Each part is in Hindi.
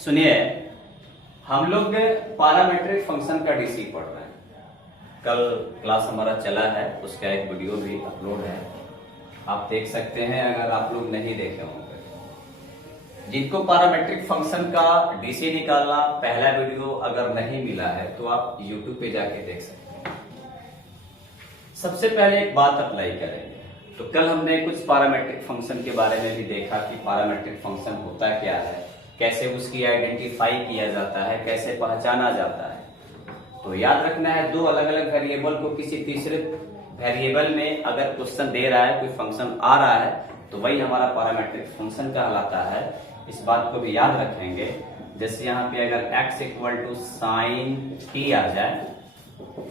सुनिए, हम लोग पैरामीट्रिक फंक्शन का डीसी पढ़ रहे हैं। कल क्लास हमारा चला है, उसका एक वीडियो भी अपलोड है, आप देख सकते हैं अगर आप लोग नहीं देखे होंगे। जिनको पैरामीट्रिक फंक्शन का डीसी निकालना पहला वीडियो अगर नहीं मिला है तो आप यूट्यूब पे जाके देख सकते हैं। सबसे पहले एक बात अप्लाई करेंगे, तो कल हमने कुछ पैरामीट्रिक फंक्शन के बारे में भी देखा कि पैरामीट्रिक फंक्शन होता क्या है, कैसे उसकी आइडेंटिफाई किया जाता है, कैसे पहचाना जाता है। तो याद रखना है, दो अलग अलग वेरिएबल को किसी तीसरे वेरिएबल में अगर क्वेश्चन दे रहा है, कोई फंक्शन आ रहा है, तो वही हमारा पैरामीट्रिक फंक्शन कहलाता है। इस बात को भी याद रखेंगे। जैसे यहाँ पे अगर x equal to sine t आ जाए,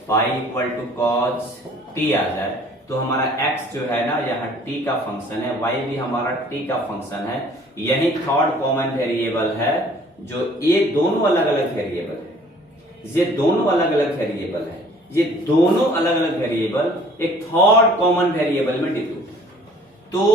y equal to cos t आ जाए, तो हमारा x जो है ना यहाँ t का फंक्शन है, y भी हमारा t का फंक्शन है। यही थर्ड कॉमन वेरिएबल है, जो ये दोनों अलग अलग वेरिएबल है, ये दोनों अलग अलग वेरिएबल है, ये दोनों अलग अलग वेरिएबल एक थर्ड कॉमन वेरिएबल में डिक्लूड। तो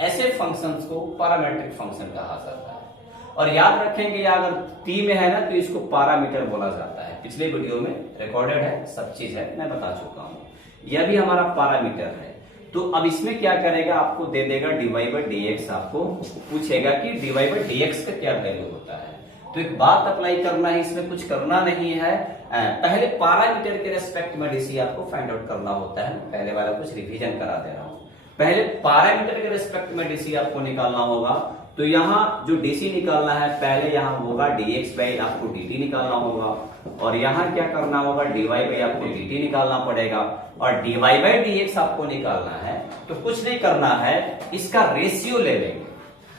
ऐसे फंक्शंस को पैरामीट्रिक फंक्शन कहा जाता है। और याद रखेंगे, अगर टी में है ना तो इसको पैरामीटर बोला जाता है। पिछले वीडियो में रिकॉर्डेड है, सब चीज है, मैं बता चुका हूं। यह भी हमारा पैरामीटर है। तो अब इसमें क्या करेगा, आपको दे देगा dy बाई dx, आपको पूछेगा कि dy बाई dx का क्या वैल्यू होता है। तो एक बात अप्लाई करना है, इसमें कुछ करना नहीं है। पहले पैरामीटर के रेस्पेक्ट में डीसी आपको फाइंड आउट करना होता है। पहले वाला कुछ रिवीजन करा दे रहा हूं। पहले पैरामीटर के रेस्पेक्ट में डीसी आपको निकालना होगा। तो यहाँ जो डीसी निकालना है, पहले यहाँ होगा dx बाई, आपको dt निकालना होगा। और यहाँ क्या करना होगा, dy बाई आपको dt निकालना पड़ेगा। और dy बाई dx आपको निकालना है, तो कुछ नहीं करना है, इसका रेशियो ले लेंगे।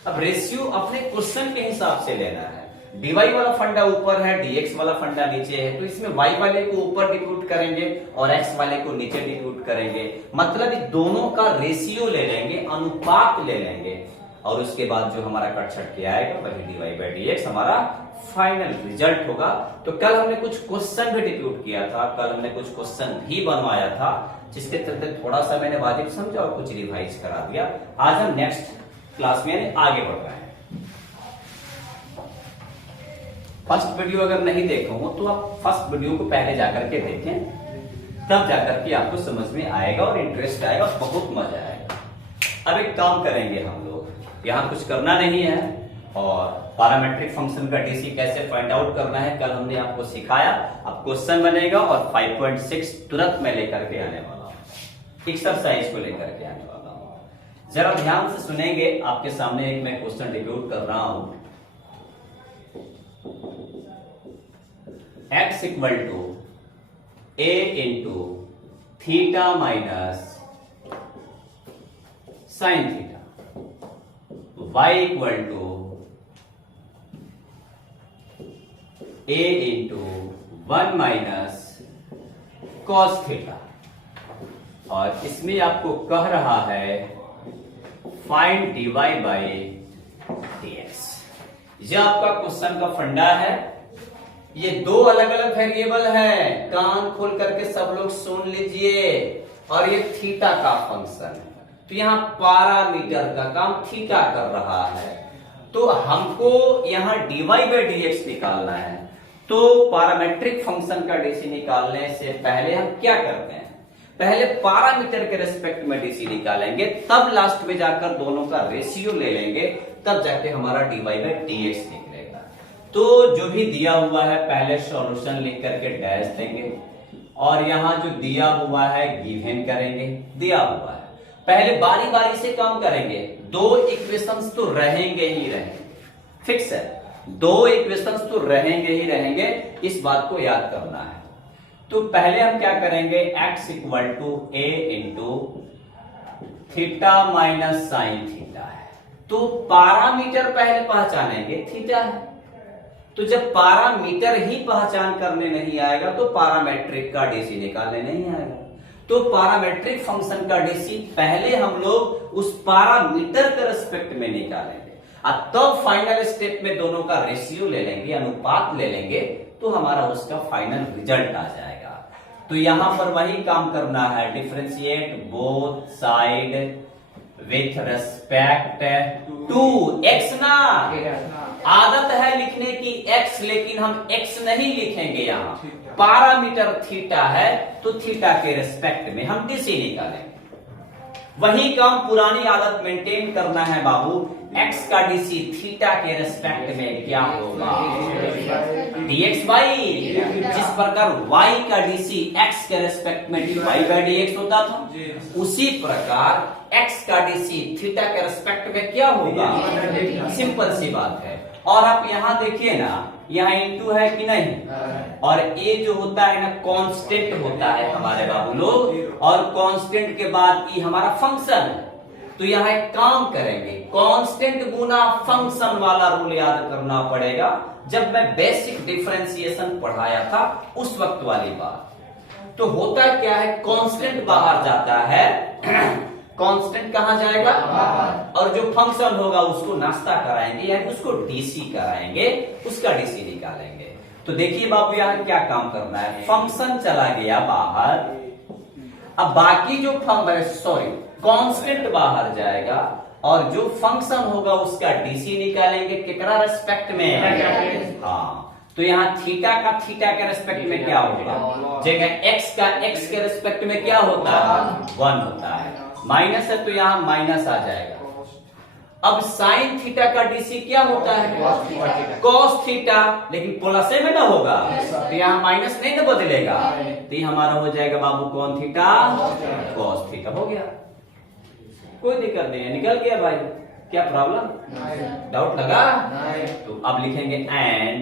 अब रेशियो अपने क्वेश्चन के हिसाब से लेना है। dy वाला फंडा ऊपर है, dx वाला फंडा नीचे है, तो इसमें y वाले को ऊपर डिक्यूट करेंगे और x वाले को नीचे डिक्यूट करेंगे। मतलब ये दोनों का रेशियो ले लेंगे, अनुपात ले लेंगे, और उसके बाद जो हमारा कट छट के आएगा वही dy बाई dx हमारा फाइनल रिजल्ट होगा। तो कल हमने कुछ क्वेश्चन भी डिक्यूट किया था, कल हमने कुछ क्वेश्चन भी बनवाया था, जिसके चलते थोड़ा सा मैंने वाजिब समझा और कुछ रिवाइज करा दिया। आज हम नेक्स्ट क्लास में आगे बढ़ रहे हैं। फर्स्ट वीडियो अगर नहीं देखे हो तो आप फर्स्ट वीडियो को पहले जाकर के देखें, तब जाकर के आपको समझ में आएगा और इंटरेस्ट आएगा, बहुत मजा आएगा। अब एक काम करेंगे हम लोग, यहाँ कुछ करना नहीं है, और पैरामीट्रिक फंक्शन का डीसी कैसे फाइंड आउट करना है कल हमने आपको सिखाया। अब क्वेश्चन बनेगा और 5.6 तुरंत मैं लेकर के आने वाला हूँ, एक्सरसाइज को लेकर के आने वाला हूँ। जरा ध्यान से सुनेंगे, आपके सामने एक मैं क्वेश्चन डिक्यूट कर रहा हूं। x equal to a into theta minus sine theta, y equal to a into 1 minus cos theta. और इसमें आपको कह रहा है फाइंड dy बाई dx। यह आपका क्वेश्चन का फंडा है। ये दो अलग अलग वेरिएबल है, कान खोल करके सब लोग सुन लीजिए। और ये थीटा का फंक्शन है, तो यहाँ पैरामीटर का काम थीटा कर रहा है। तो हमको यहाँ dy बाई dx निकालना है। तो पैरामीट्रिक फंक्शन का डीसी निकालने से पहले हम क्या करते हैं, पहले पैरामीटर के रेस्पेक्ट में डीसी निकालेंगे, तब लास्ट में जाकर दोनों का रेशियो ले लेंगे, तब जाके हमारा dy बाई dx निकलेगा। तो जो भी दिया हुआ है पहले सॉल्यूशन लिख करके डैश देंगे, और यहाँ जो दिया हुआ है गिवन करेंगे। दिया हुआ है, पहले बारी बारी से काम करेंगे। दो इक्वेशंस तो रहेंगे ही रहेंगे, फिक्स है, दो इक्वेशंस तो रहेंगे ही रहेंगे, इस बात को याद करना है। तो पहले हम क्या करेंगे, x equal to a into theta minus sine theta है। तो पैरामीटर पहले पहचानेंगे, थीटा है। तो जब पैरामीटर ही पहचान करने नहीं आएगा तो पैरामेट्रिक का डीसी निकालने नहीं आएगा। तो पैरामेट्रिक फंक्शन का डीसी पहले हम लोग उस पैरामीटर के रेस्पेक्ट में निकालेंगे, और तब फाइनल स्टेप में दोनों का रेशियो ले लेंगे, अनुपात ले लेंगे, तो हमारा उसका फाइनल रिजल्ट आ जाएगा। तो यहां पर वही काम करना है, differentiate both side with respect to x ना आदत है लिखने की x, लेकिन हम x नहीं लिखेंगे, यहाँ पैरामीटर थीटा है तो थीटा के रिस्पेक्ट में हम डीसी निकालेंगे। वही काम पुरानी आदत मेंटेन करना है बाबू। x का डीसी थीटा के रिस्पेक्ट में क्या होगा, dx बाई, जिस प्रकार y का डीसी x के रिस्पेक्ट में dy बाई dx होता था, उसी प्रकार x का डीसी थीटा के रिस्पेक्ट में क्या होगा, सिंपल सी बात है। और आप यहाँ देखिए ना, यहाँ इंटू है कि नहीं, और ए जो होता है ना कांस्टेंट होता है हमारे बाबू लोग, और कांस्टेंट के बाद ई हमारा फंक्शन है। तो यहाँ एक काम करेंगे, कांस्टेंट गुना फंक्शन वाला रूल याद करना पड़ेगा। जब मैं बेसिक डिफरेंशिएशन पढ़ाया था उस वक्त वाली बात। तो होता क्या है, कांस्टेंट बाहर जाता है, कांस्टेंट कहां जाएगा, और जो फंक्शन होगा उसको नाश्ता कराएंगे, यानी उसको डीसी कराएंगे, उसका डीसी निकालेंगे। तो देखिए बाबू यहाँ क्या काम करना है, फंक्शन चला गया बाहर, अब बाकी जो कांस्टेंट बाहर जाएगा, और जो फंक्शन होगा उसका डीसी निकालेंगे, कितना रेस्पेक्ट में, हाँ। तो यहाँ थीटा का थीटा के रेस्पेक्ट में क्या होगा, जगह एक्स का एक्स के रेस्पेक्ट में क्या होता है, 1 होता है। माइनस है तो यहाँ माइनस आ जाएगा। अब साइन थीटा का डीसी क्या होता है, कॉस थीटा, लेकिन प्लस में ना होगा, तो यहाँ माइनस नहीं ना बदलेगा, तो ये हमारा हो जाएगा बाबू कौन थीटा, कॉस थीटा हो गया। कोई दिक्कत नहीं है, निकल गया भाई, क्या प्रॉब्लम, डाउट लगा? तो अब लिखेंगे एंड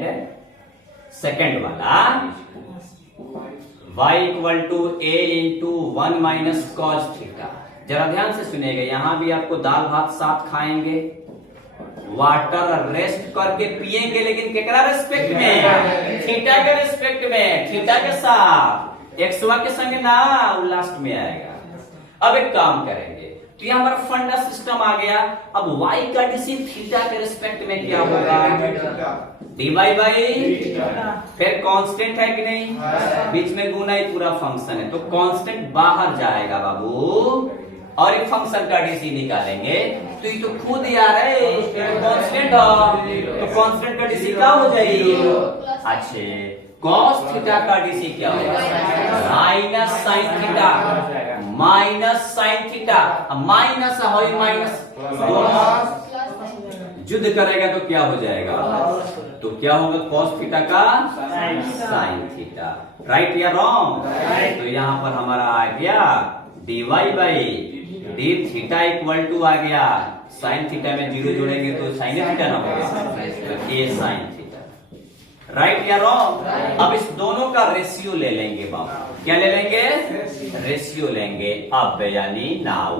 सेकंड वाला y equal to a into 1 minus cos theta. जरा ध्यान से सुनिएगा, यहां भी आपको दाल भात साथ खाएंगे, वाटर रेस्ट करके पिएंगे, लेकिन केकरा रेस्पेक्ट में, थीटा के रेस्पेक्ट में, थीटा के साथ, एक्सवा के संग ना, वो लास्ट में आएगा। अब एक काम करेंगे, तो ये हमारा फंडा सिस्टम आ गया। अब y का डीसी थीटा के रिस्पेक्ट में क्या होगा, dy बाई, फिर कांस्टेंट है कि नहीं, बीच में गुना ही पूरा फंक्शन है, तो कांस्टेंट बाहर जाएगा बाबू, और ये फंक्शन का डीसी निकालेंगे। तो ये तो खुद यार है कांस्टेंट, तो कांस्टेंट का डीसी क्या हो जाएगी, अच्छे कॉस थीटा का डीसी क्या होगा, minus sine theta, minus sine theta, minus हो माइनस, युद्ध करेगा तो क्या हो जाएगा, तो क्या होगा कॉस थीटा का साइन थीटा, राइट या रॉन्ग? तो यहाँ पर हमारा आ गया dy by d theta equal to आ गया, साइन थीटा में 0 जोड़ेंगे तो साइन थीटा ना होगा, तो ए साइन थीटा, राइट या रॉन्ग? अब इस दोनों का रेशियो ले लेंगे बाबू, क्या ले लेंगे, रेशियो लेंगे। अब यानी नाउ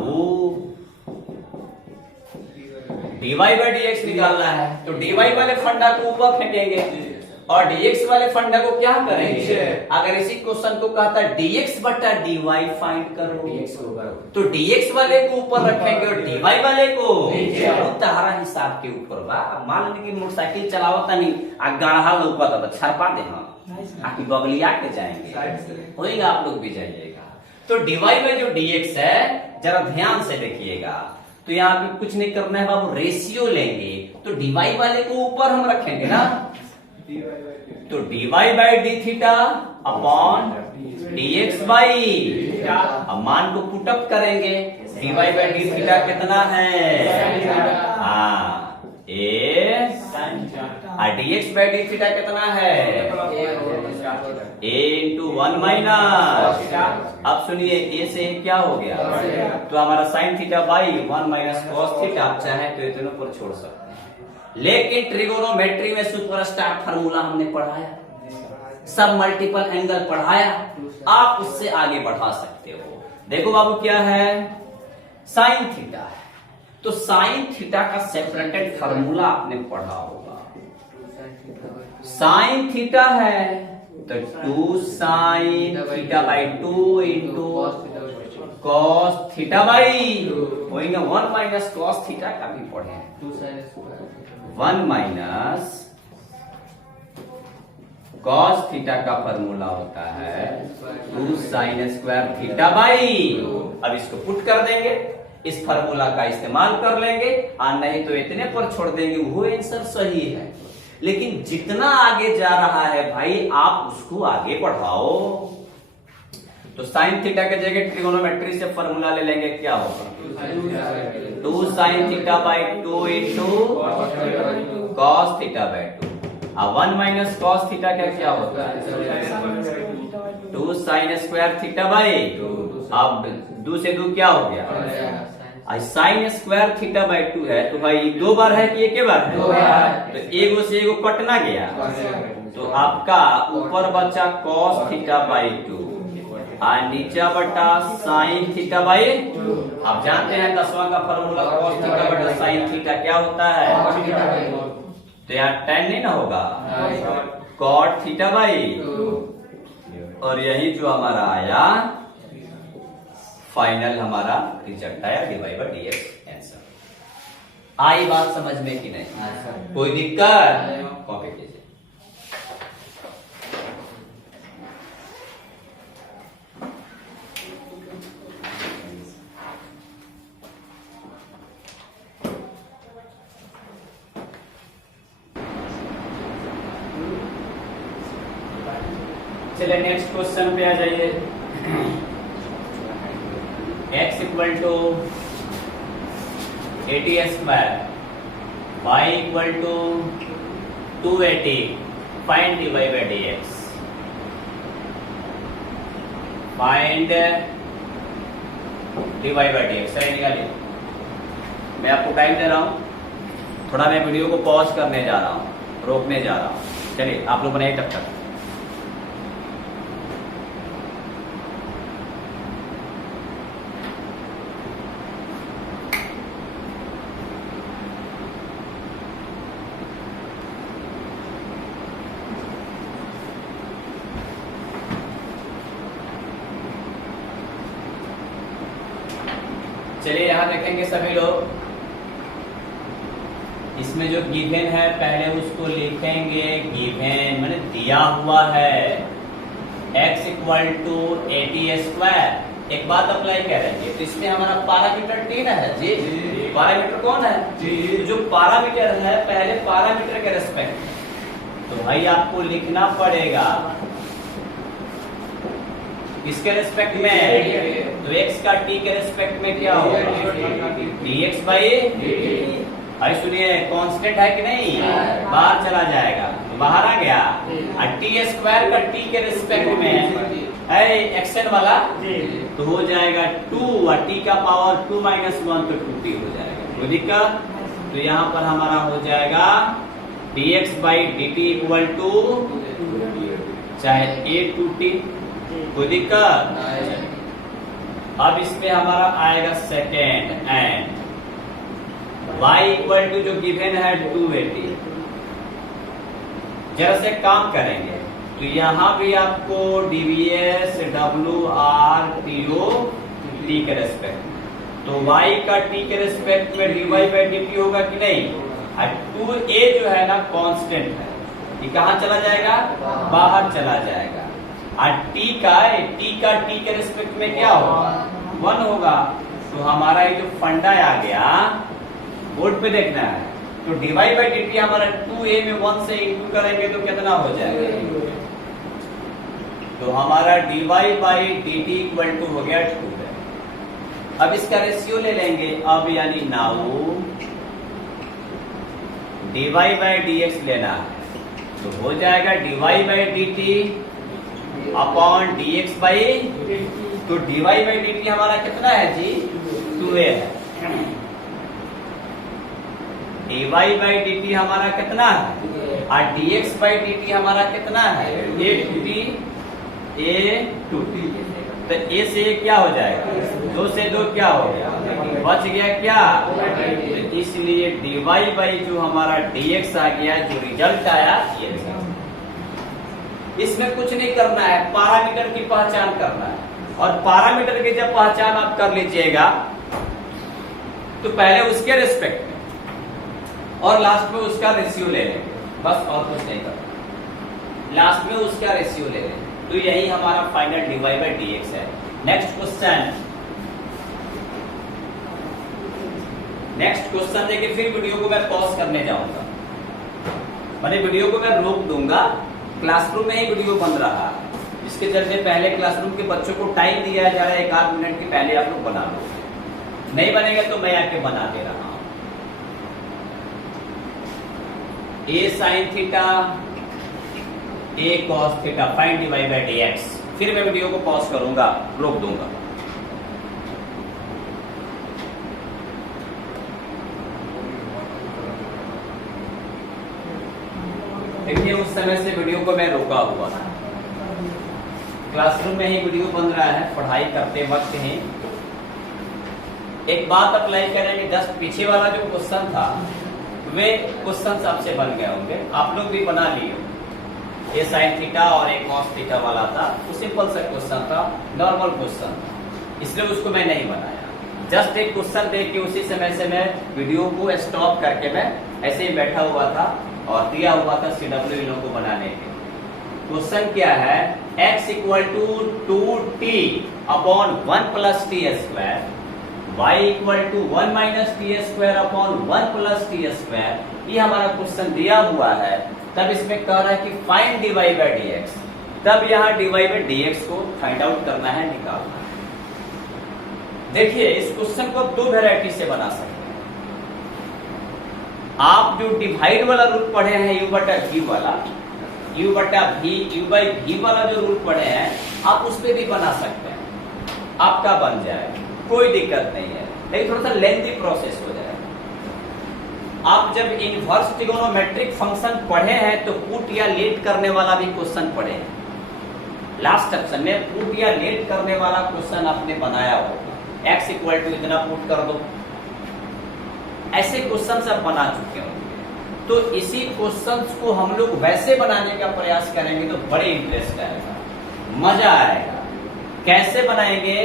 dy बाई dx निकालना है, तो dy वाले फंडा को ऊपर फेंकेंगे और dx वाले फंडा को क्या करेंगे, अगर इसी क्वेश्चन को कहता है dx बटा dy फाइंड करो, तो dx वाले को ऊपर रखेंगे और dy वाले को तारा हिसाब के ऊपर बा। मान लीजिए कि मोटरसाइकिल चलावता नहीं आ गढ़ा लौकता तो छरपा दे, हम आकी बगलिया के जाएंगे, होएगा आप लोग भी जाइएगा। तो dy में जो dx है जरा ध्यान से देखिएगा, तो यहाँ पे कुछ नहीं करना है बाबू, रेशियो लेंगे, तो dy वाले को ऊपर हम रखेंगे ना, तो dy by d theta upon dx by, अब मान को पुटअप करेंगे, dy बाई डी थीटा कितना है, हाँ ए, और dx बाई डी थीटा कितना है, a इंटू 1 माइनस। अब सुनिए a से क्या हो गया, तो हमारा sine theta by 1 minus cos theta, आप चाहे तो इतने पर छोड़ सकते हैं, लेकिन ट्रिगोनोमेट्री में सुपरस्टार फार्मूला हमने पढ़ाया, सब मल्टीपल एंगल पढ़ाया, आप उससे आगे बढ़ा सकते हो। देखो बाबू क्या है, साइन थीटा है, तो साइन थीटा का सेपरेटेड फार्मूला आपने पढ़ा होगा, साइन थीटा है तो 2 sine theta by 2 into cos theta by, होएगा 1 माइनस कॉस थीटा का भी पढ़े, 1 माइनस कॉस थीटा का फॉर्मूला होता है 2 साइन स्क्वायर थीटा बाई। अब इसको पुट कर देंगे, इस फार्मूला का इस्तेमाल कर लेंगे, और नहीं तो इतने पर छोड़ देंगे, वो आंसर सही है। लेकिन जितना आगे जा रहा है भाई आप उसको आगे बढ़ाओ। तो साइन थीटा के जगह ट्रिगोनोमेट्री से फार्मूला ले लेंगे, क्या होगा 2 sin theta by 2 into cos theta by 2। अब 1 माइनस कॉस थीटा क्या होता है 2 sin स्क्वायर थीटा बाई। अब 2 से 2 क्या हो गया, साइन स्क्वायर थीटा बाई 2 है, तो भाई 2 बार है कि एक बार है, तो एगो से एगो कटना गया, तो आपका ऊपर बचा कॉस थीटा बाई 2 और नीचा बटा साइन थीटा बाई। आप जानते हैं 10वां का फॉर्मूला कॉस थीटा बटा साइन थीटा क्या होता है, तो यहाँ tan नहीं ना होगा, कॉट थीटा बाई, और यही जो हमारा आया फाइनल हमारा रिजल्ट आया dy बाई dx आंसर। आई बात समझ में कि नहीं, कोई दिक्कत, कॉपी कीजिए। चलिए नेक्स्ट क्वेश्चन पे आ जाइए। x equal to 80 square, y equal to 280, find dy by dx। Find dy by dx, सही निकालिए। मैं आपको टाइम दे रहा हूं, थोड़ा मैं वीडियो को पॉज करने जा रहा हूं, रोकने जा रहा हूं। चलिए आप लोग बनाइए तब तक। चलिए यहां देखेंगे सभी लोग, इसमें जो गिवन है पहले उसको लिखेंगे। गिवन मैंने दिया हुआ है x इक्वल टू 80 स्क्वायर। एक बात अप्लाई करेंगे, तो इसमें हमारा पैरामीटर t ना है जी, पैरामीटर कौन है जी, तो जो पैरामीटर है पहले पैरामीटर के रेस्पेक्ट में, तो भाई आपको लिखना पड़ेगा किसके रेस्पेक्ट में, तो x का t के रेस्पेक्ट में क्या होगा dx बाई dt। भाई सुनिए कांस्टेंट है कि नहीं, बाहर चला जाएगा, तो बाहर आ गया, और टी स्क्वायर का t के रेस्पेक्ट में है एक्शन वाला, तो हो जाएगा 2, और t का पावर 2 माइनस 1 तो 2t हो जाएगा, कोई दिक्कत। तो यहाँ पर हमारा हो जाएगा dx बाई dt इक्वल टू चाहे a 2t, कोई दिक्कत। अब इसमें हमारा आएगा second, and y equal to जो गिवन है 280। जरा से काम करेंगे, तो यहाँ भी आपको dvs wr do t के रेस्पेक्ट, तो y का t के रेस्पेक्ट में dy बाई dt होगा कि नहीं, और 2a जो है ना कांस्टेंट है, ये कहाँ चला जाएगा, बाहर चला जाएगा, और t का t के रेस्पेक्ट में क्या होगा 1 होगा। तो हमारा ये जो फंडा आ गया बोर्ड पे देखना है, तो dy बाई dt हमारा 2a में 1 से इंटू करेंगे तो कितना हो जाएगा, तो हमारा dy बाई dt इक्वल टू हो गया 2 है। अब इसका रेशियो ले लेंगे, अब यानी नाउ dy बाई dx लेना है, तो हो जाएगा dy बाई dt अपॉन dx बाई, तो dy बाई dt हमारा कितना है जी 2a है, dy बाई dt हमारा कितना है, और dx बाई dt हमारा कितना है a 2t, तो a से a क्या हो जाएगा, 2 से 2 क्या हो गया, बच गया क्या, तो इसलिए dy बाई जो हमारा dx आ गया, जो रिजल्ट आया ये। इसमें कुछ नहीं करना है, पैरामीटर की पहचान करना है, और पैरामीटर की जब पहचान आप कर लीजिएगा तो पहले उसके रेस्पेक्ट में और लास्ट में उसका रेशियो ले लेंगे, बस और कुछ नहीं करना, लास्ट में उसका रेशियो ले लेंगे, तो यही हमारा फाइनल dy बाई dx है। नेक्स्ट क्वेश्चन, नेक्स्ट क्वेश्चन देके फिर वीडियो को मैं पॉज करने जाऊंगा, मैंने वीडियो को मैं रोक दूंगा। क्लासरूम में ही वीडियो बन रहा है, इसके चलते पहले क्लासरूम के बच्चों को टाइम दिया जा रहा है 1-8 मिनट के पहले आप लोग बना लो, नहीं बनेगा तो मैं आके बना दे रहा हूं। A sine theta a cos theta find dy by dx। फिर मैं वीडियो को पॉज करूंगा, रोक दूंगा। देखिए उस समय से वीडियो को मैं रोका हुआ था, क्लासरूम में ही वीडियो बन रहा है, पढ़ाई करते वक्त ही। एक बात अप्लाई करें कि जस्ट पीछे वाला जो क्वेश्चन था वे क्वेश्चन आपसे बन गए होंगे, आप लोग भी बना लिए। ए साइन थीटा और ए कॉस थीटा वाला था, वो सिंपल सा क्वेश्चन था, नॉर्मल क्वेश्चन था, इसलिए उसको मैं नहीं बनाया। जस्ट एक क्वेश्चन देख के उसी समय से मैं वीडियो को स्टॉप करके मैं ऐसे ही बैठा हुआ था और दिया हुआ था CW इन लोगों को बनाने के। क्वेश्चन क्या है, x equal to 2t upon 1 plus t square, y equal to 1 minus t square upon 1 plus t square. ये हमारा क्वेश्चन दिया हुआ है। तब इसमें कह रहा है कि फाइंड dy बाय dx, तब यहाँ dy बाय dx को फाइंड आउट करना है, निकालना है। देखिए इस क्वेश्चन को आप दो वैरायटी से बना सकते हैं। आप जो डिवाइड वाला रूल पढ़े हैं u बटा v वाला, u बटा v, u बाई v वाला जो रूल पढ़े हैं, आप उस पर भी बना सकते हैं, आपका बन जाए, कोई दिक्कत नहीं है, लेकिन थोड़ा सा लेंथी प्रोसेस हो जाए। आप जब इनवर्स ट्रिगोनोमेट्रिक फंक्शन पढ़े हैं तो पुट या लेट करने वाला भी क्वेश्चन पढ़े हैं। लास्ट ऑप्शन में पुट या लेट करने वाला क्वेश्चन आपने बनाया होगा, x इक्वल टू इतना पुट कर दो, ऐसे क्वेश्चन सब बना चुके होंगे। तो इसी क्वेश्चंस को हम लोग वैसे बनाने का प्रयास करेंगे तो बड़े इंटरेस्ट आएगा, मजा आएगा। कैसे बनाएंगे,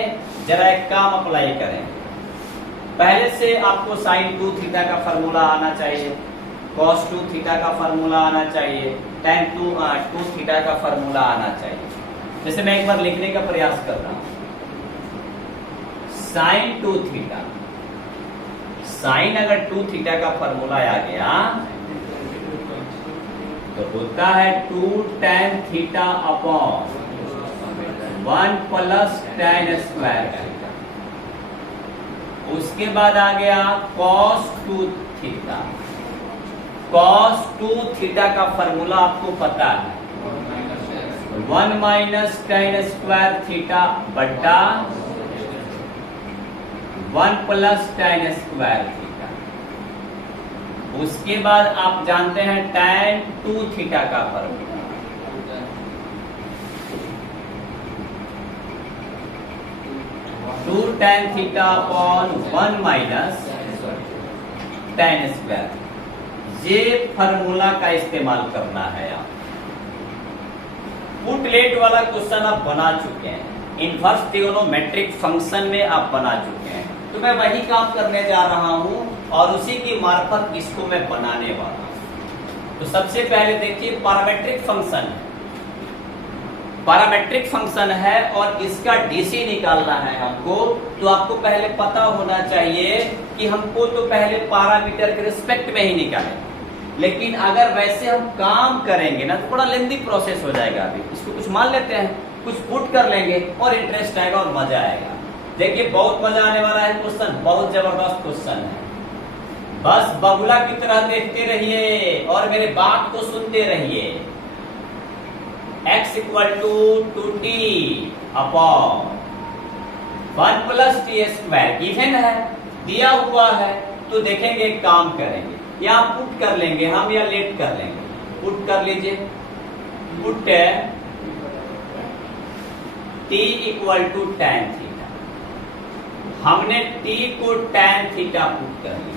जरा एक काम अप्लाई करेंगे। पहले से आपको साइन 2 थीटा का फार्मूला आना चाहिए, कॉस 2 थीटा का फार्मूला आना चाहिए, tan 2 थीटा का फार्मूला आना चाहिए। जैसे मैं एक बार लिखने का प्रयास कर रहा हूं, साइन 2 थीटा, साइन अगर 2 थीटा का फार्मूला आ गया तो होता है 2 tan theta upon 1 plus tan square theta. उसके बाद आ गया cos 2 थीटा, cos 2 थीटा का फार्मूला आपको पता है 1 माइनस tan स्क्वायर थीटा बटा 1 प्लस tan स्क्वायर थीटा। उसके बाद आप जानते हैं tan 2 थीटा का formula, 2 tan theta upon 1 minus tan square. ये फार्मूला का इस्तेमाल करना है। आप पुट लेट वाला क्वेश्चन आप बना चुके हैं, इनवर्स ट्रिगोनोमेट्रिक फंक्शन में आप बना चुके हैं, तो मैं वही काम करने जा रहा हूं और उसी की मार्फत इसको मैं बनाने वाला हूं। तो सबसे पहले देखिए पैरामीट्रिक फंक्शन, पैरामीट्रिक फंक्शन है और इसका डीसी निकालना है हमको। तो आपको पहले पता होना चाहिए कि हमको तो पहले पैरामीटर के रिस्पेक्ट में ही निकालें, लेकिन अगर वैसे हम काम करेंगे ना तो बड़ा लेंथी प्रोसेस हो जाएगा। अभी इसको कुछ मान लेते हैं, कुछ पुट कर लेंगे और इंटरेस्ट आएगा और मजा आएगा। देखिए बहुत मजा आने वाला है क्वेश्चन, बहुत जबरदस्त क्वेश्चन है। बस बगुला की तरह देखते रहिए और मेरे बात को सुनते रहिए। x equal to 2t upon 1 plus t square given है, दिया हुआ है। तो देखेंगे काम करेंगे, या पुट कर लेंगे हम या लेट कर लेंगे। पुट कर लीजिए, put t equal to tan theta. हमने t को tan थीटा पुट कर लिया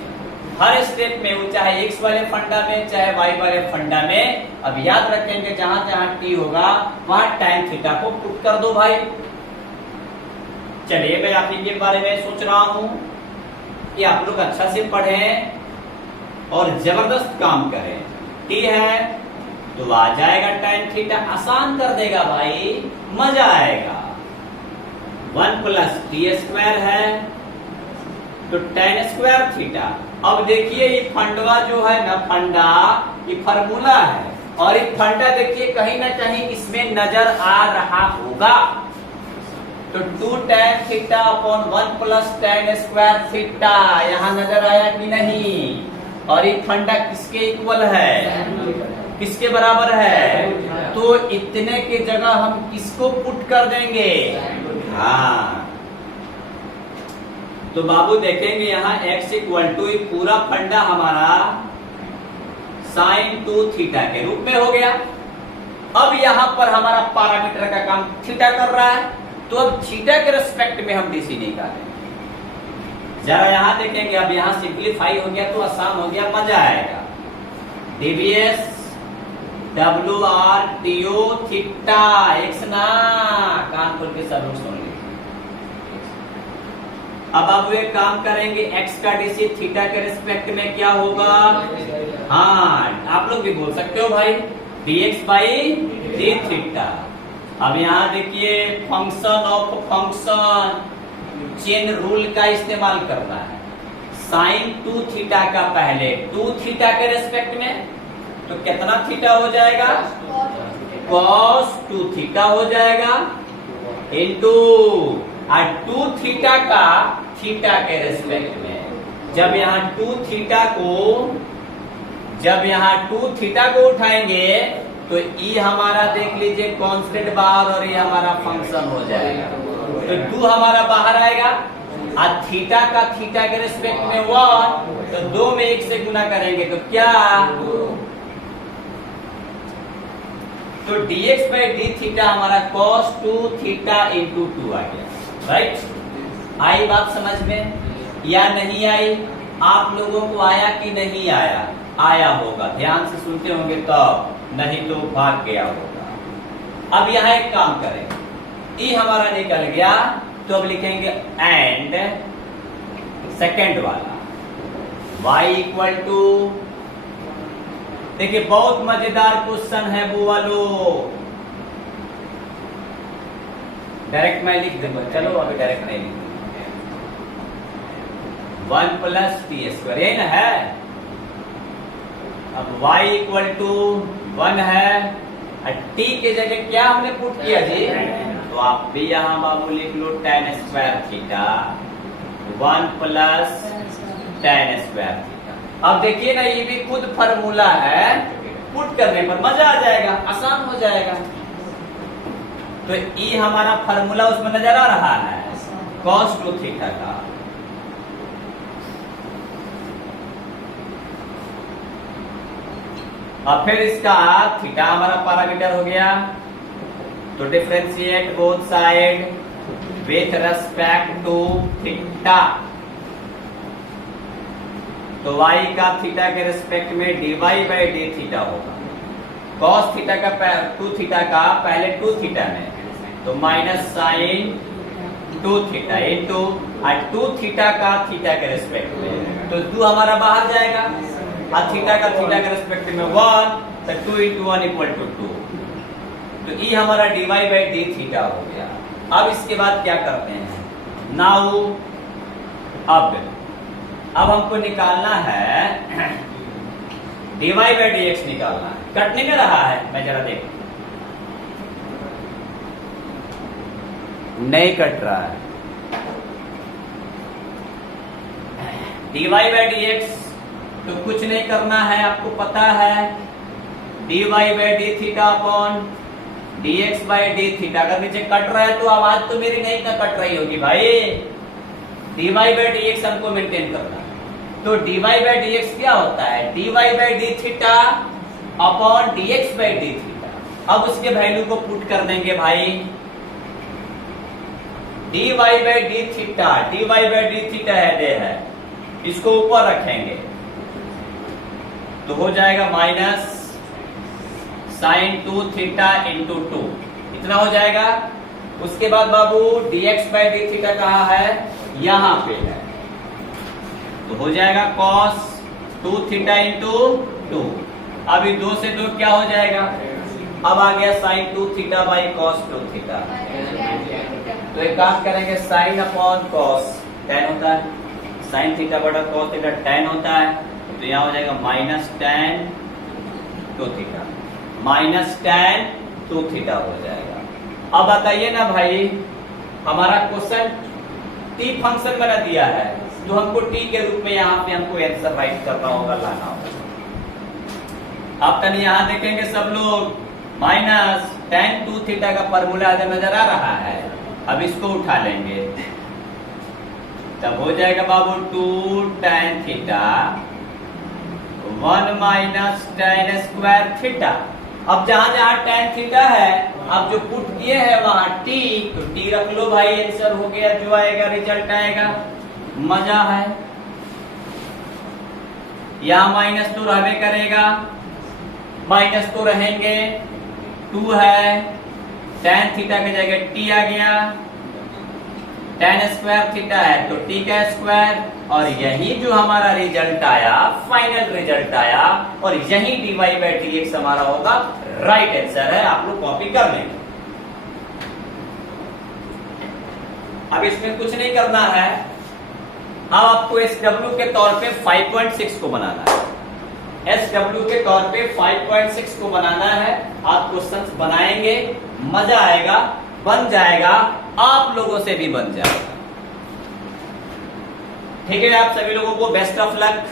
हर स्टेप में, वो चाहे x वाले फंडा में चाहे y वाले फंडा में। अब याद रखेंगे जहां जहां t होगा वहां tan थीटा को पुट कर दो भाई। चलिए मैं आप के बारे में सोच रहा हूं कि आप लोग अच्छा से पढ़ें और जबरदस्त काम करें। t है तो आ जाएगा tan थीटा, आसान कर देगा भाई, मजा आएगा। 1 प्लस टी स्क्वायर है तो tan स्क्वायर थीटा अब देखिए ये फंडवा जो है ना, फंडा ये फार्मूला है, और ये फंडा देखिए कहीं ना कहीं इसमें नजर आ रहा होगा। तो 2 tan theta upon 1 plus tan square theta यहाँ नजर आया कि नहीं? और ये फंडा किसके इक्वल है, किसके बराबर है? तो इतने के जगह हम किसको पुट कर देंगे? हाँ, तो बाबू देखेंगे यहाँ x इक्वल टू पूरा फंडा हमारा sin 2 थीटा के रूप में हो गया। अब यहाँ पर हमारा पैरामीटर का काम थीटा कर रहा है, तो अब थीटा के रेस्पेक्ट में हम डीसी निकालेंगे। जरा यहाँ देखेंगे, अब यहाँ सिंप्लीफाई हो गया तो आसान हो गया, मजा आएगा। DVS W R T O theta x ना, कान खोल के सब लोग सुन लीजिए। अब आप एक काम करेंगे, x का डीसी थीटा के रिस्पेक्ट में क्या होगा? हाँ, आप लोग भी बोल सकते हो भाई, dx बाई डी थीटा। अब यहाँ देखिए function of function chain rule का इस्तेमाल करना है। साइन 2 थीटा का पहले 2 थीटा के रेस्पेक्ट में, तो कितना थीटा हो जाएगा? cos 2 थीटा हो जाएगा इनटू 2 थीटा का थीटा के रेस्पेक्ट में। जब यहाँ 2 थीटा को उठाएंगे तो ई हमारा देख लीजिए कांस्टेंट बाहर, और ये हमारा फंक्शन हो जाएगा। तो 2 हमारा बाहर आएगा, और थीटा का थीटा के रेस्पेक्ट में 1, तो 2 में 1 से गुना करेंगे तो क्या? तो dx बाई डी थीटा हमारा cos 2 थीटा इंटू 2 आ गया। राइट, आई बात समझ में या नहीं आई? आप लोगों को आया कि नहीं आया? आया होगा, ध्यान से सुनते होंगे तब, नहीं तो भाग गया होगा। अब यहाँ एक काम करें, ई हमारा निकल गया, तो अब लिखेंगे एंड सेकेंड वाला y इक्वल टू, देखिए बहुत मजेदार क्वेश्चन है वो वालो, डायरेक्ट मैं लिख दूंगा, चलो अभी डायरेक्ट नहीं लिख, 1 प्लस टी स्क्वायर, यही ना है। अब y इक्वल टू 1 है, t के जगह क्या हमने पुट किया जी? तो आप भी यहाँ बाबू लिख लो tan square theta 1 plus tan square theta. अब देखिए ना, ये भी खुद फार्मूला है, पुट करने पर मजा आ जाएगा, आसान हो जाएगा। तो ई हमारा फार्मूला उसमें नजर आ रहा है, cos 2 थीटा का। अब फिर इसका थीटा हमारा पैरामीटर हो गया, तो differentiate both side with respect to theta. तो y का थीटा के रेस्पेक्ट में dy बाई डी थीटा होगा। cos थीटा का 2 थीटा का पहले 2 थीटा में, तो minus sine 2 theta into 2 theta का थीटा के रेस्पेक्ट में, तो 2 हमारा बाहर जाएगा, और थीटा का थीटा के रेस्पेक्ट में 1, तो 2 इंटू 1 इक्वल टू 2। तो ई हमारा dy बाई डी थीटा हो गया। अब इसके बाद क्या करते हैं? नाउ अब हमको निकालना है dy बाई dx निकालना है। कट नहीं कर रहा है, मैं जरा देख, नहीं कट रहा है। dy बाई dx तो कुछ नहीं करना है, आपको पता है, dy by d theta upon dx by d theta. अगर नीचे कट रहा है तो आवाज तो मेरी नहीं कट रही होगी भाई। dy बाई dx हमको मेंटेन करना है। तो dy बाई dx क्या होता है? dy by d theta upon dx by d theta. अब उसके वैल्यू को पुट कर देंगे भाई, dy by d theta, dy by d theta है, इसको ऊपर रखेंगे तो हो जाएगा माइनस साइन 2 थीटा इंटू 2, इतना हो जाएगा। उसके बाद बाबू dx बाई डी थीटा कहाँ है? यहाँ पे है, तो हो जाएगा cos 2 थीटा इंटू 2। अभी 2 से 2 क्या हो जाएगा? अब आ गया sine 2 theta by cos 2 theta. तो एक काम करेंगे, साइन अपॉन cos tan होता है, साइन थीटा बटा कॉस थीटा tan होता है, तो यहाँ हो जाएगा minus tan 2 theta, minus tan 2 theta हो जाएगा। अब बताइए ना भाई, हमारा क्वेश्चन t फंक्शन बना दिया है, तो हमको t के रूप में यहाँ पे हमको आंसर राइट करना होगा, लाना होगा। आप तनी यहाँ देखेंगे सब लोग, माइनस tan 2 थीटा का फॉर्मूला नजर आ रहा है। अब इसको उठा लेंगे, तब हो जाएगा बाबू 2 tan theta 1 minus tan square theta. अब जहां जहां tan थीटा है, अब जो पुट किए हैं वहां t, तो t रख लो भाई, आंसर हो गया, जो आएगा रिजल्ट आएगा, मजा है। यहां माइनस तो रहने करेगा, माइनस तो रहेंगे, 2 है, tan थीटा की जगह t आ गया, tan स्क्वायर थीटा है तो t का स्क्वायर, और यही जो हमारा रिजल्ट आया, फाइनल रिजल्ट आया, और यही dy बाई dx हमारा होगा राइट आंसर है। आप लोग कॉपी कर लेंगे। अब इसमें कुछ नहीं करना है, अब आपको SW के तौर पे 5.6 को बनाना है। SW के तौर पे 5.6 को बनाना है। आप क्वेश्चंस बनाएंगे, मजा आएगा, बन जाएगा, आप लोगों से भी बन जाएगा। ठीक है, आप सभी लोगों को बेस्ट ऑफ लक।